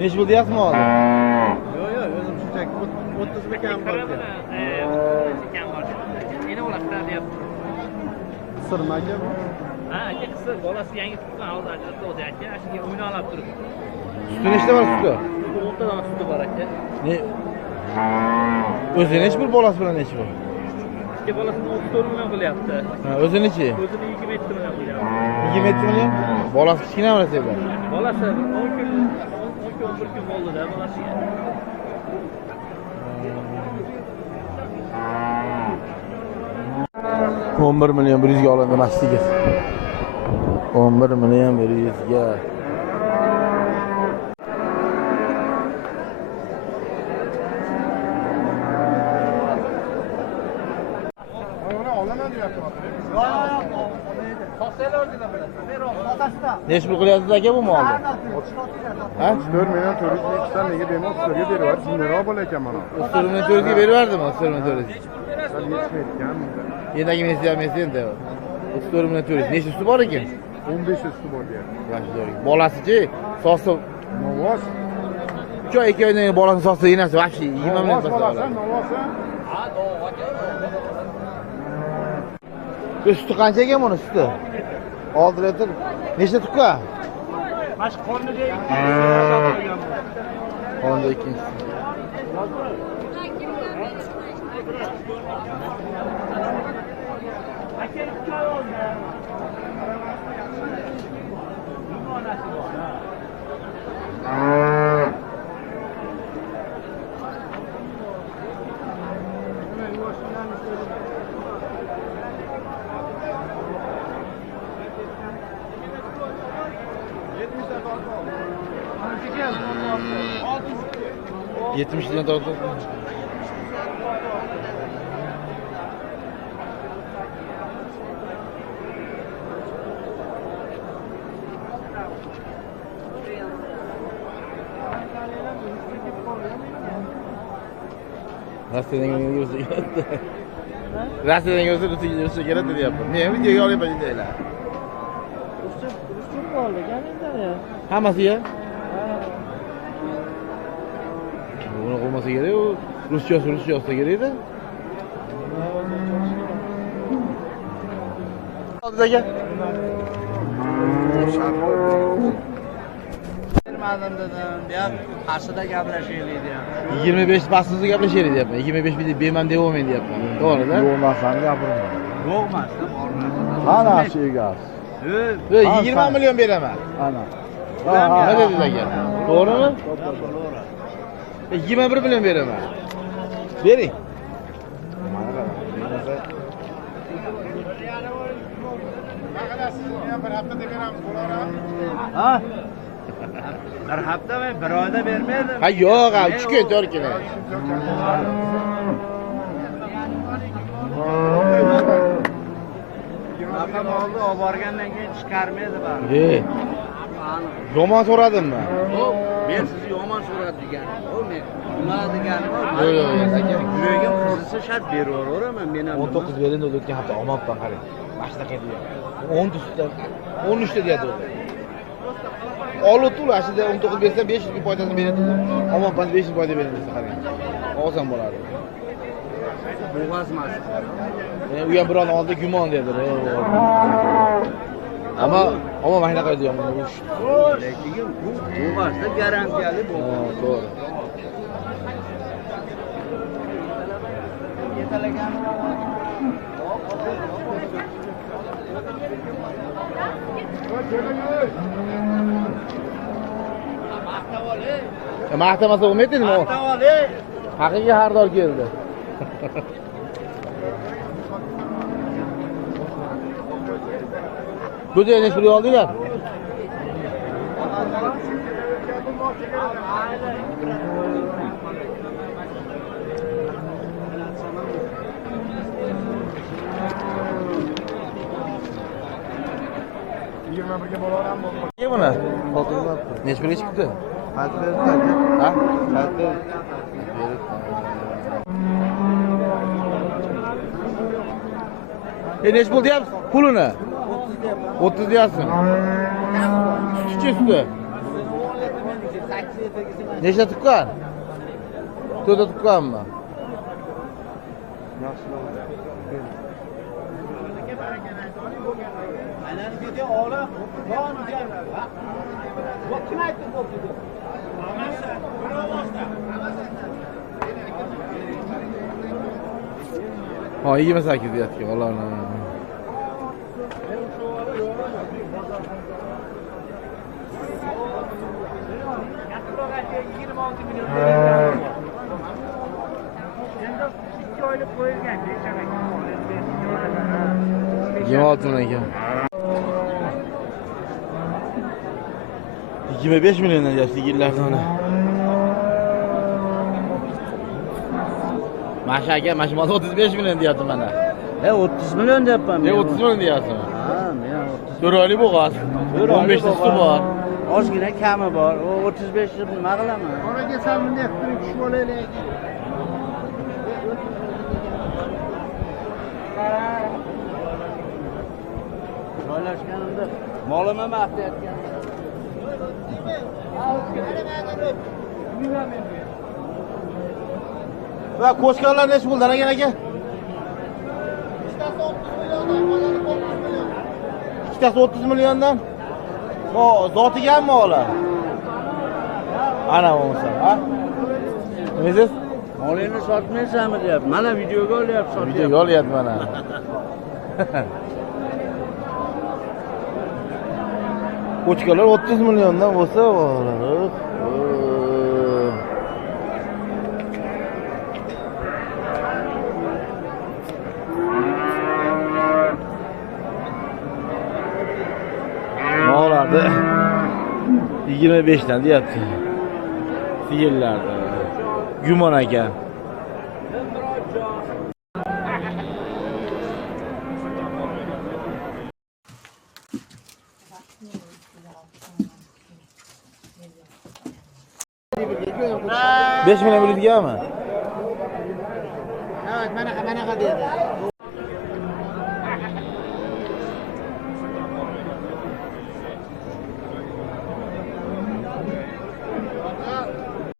Neç bu deyapsizmi hozir? Yo'q, o'zim shunchaki 30 bekam bor. Ekan bor. Meni ulaslar deyapti. Qisirmi aka bu? Ha, aka qisir bolasi yangi tuqqan hozir ajratib o'zi aka. Shunga o'ynalab turibdi. Suti nechta bor suti? 10 ta dona suti bor aka. Ne? O'zi nech bir bolasi bilan nech bu? Ikki bolasini 34 million qilyapti. Ha, o'zi nechi? O'zini 27 million qilyapti. 27 million? Bolasi kichkinami rasida? Bolasi 10 kun 11 kun bo'ldi-da bolasiga. $11 million 100 ga olindi mastiga. 11 million 100 ga. Neç pul qilyapsiz aka bu molni? Ha? 4 million 402 dan nega bemor sizlarga beryapsiz? Sizlarga bo'lar ekan mana. 34 million 400 ga beriberdimi? 34 million 400. Hali yetishmaydi ekan bunda. Endi men istayapman endi. 34 million 400. Nechta suti bor ekan? 15 ta suti bor deyapti. Yaxshi. Bolasichi so'si Novoz. 3 oy 2 oydan keyin bolasini so'si yenasi vaqti 20 million Novoz so'si. novoz. Bu suti qancha ekan buni suti? 6 litr. Nechta tukka? Bash qorniga Qonda ikkinchisi. Yetmişten tortu. Rastadan gözü geldi. Rastadan gözü geldi dedi yaptım. Niye video alayım ben değil ha. Rusçuk mu oldu? Gelin de ya. Hammasi ya? Buni qo'ymasa kerak, u ruscha yozsa kerak-da. Oldi aka. Bermadim dedim. Deyap, qarshida gaplashaylik deyap. 25 bassizda gaplashaylik deyapman. 25 bilib bermam devomen deyapman. To'g'ri-da? Yo'qmasani gapirma. Yo'qmas-da, bormayman. Qana shu egas. 20 million beraman. Ana. Nima dedingiz aka? To'g'rimi? 21 million beraman. Bering. Ha? Bir hafta men bir oyda bermaydim. Ha yo'q, 3 kun, 4 kun. Bunaqa molni olib borgandan keyin chiqarmaydi bari. Yomon so'radimmi? Men sizni yomon so'radi deganim. O men nima deganim? Yo'q, aka. Yuragim qizisa shart berib yuboraman men ham. 19 berin dedi o'tgan hafta olmabman qarang. Mashtaqa deydi. 10 tushdan 13 ta deydi. Olib ashida 19 bersam 500 kun foydasini beradi. Olmabman 500 foyda beradi qarang. Oson bo'ladi. Bo'g'azmas. U ham birovni oldida gumon dedi. Ammo mana shunaqa deydi yomon. Lekin bu bo'g'azda garantiyali bu. To'g'ri. Maqtamasa bo'lmaydi nima? Haqiqiy xaridor keldi. Bu joyda nech pulga oldinglar? Buni? Nech pulga chiqdi? Qaytib berdi aka. Ha? Qaytib berdi. Nech pul deyapsiz? Pulini? 30 deyapsiz. Sutchi suti. Necha tuqqan? To'da tuqqanmi? Ha, 28 deyapti, Allohni. Yemoqdim ekan. 25 milliondan deyapti yillardan. Masha aka, mana shu mol 35 million deyapti mana. 30 million deyapman. 30 million deyapti. Ha, men 30. To'rali bo'g'oz. 15 ta suti bor. Ozgina kami bor. O 35 ni nima qilaman? Oraga sal bunday qilib tushib olaylik. Joylashganimda molima maqtayotgan. Va ko'chkanlar necha puldan aka? Ikkitasi 30 milliondan. O, zotiganmi olar? Ana bo'lsa, ha? Nima Molingni sotmaysanmi deyapti. Mana videoga olyapti, sotyapti. Videoga olyapti mana. Ko'chkalar 30 milliondan bo'lsa, olar. Mo'g'larda 25 dan deyapti. Sigirlarda. Gumon aka. Beş milyon bildiği mi? Evet, bana dedi.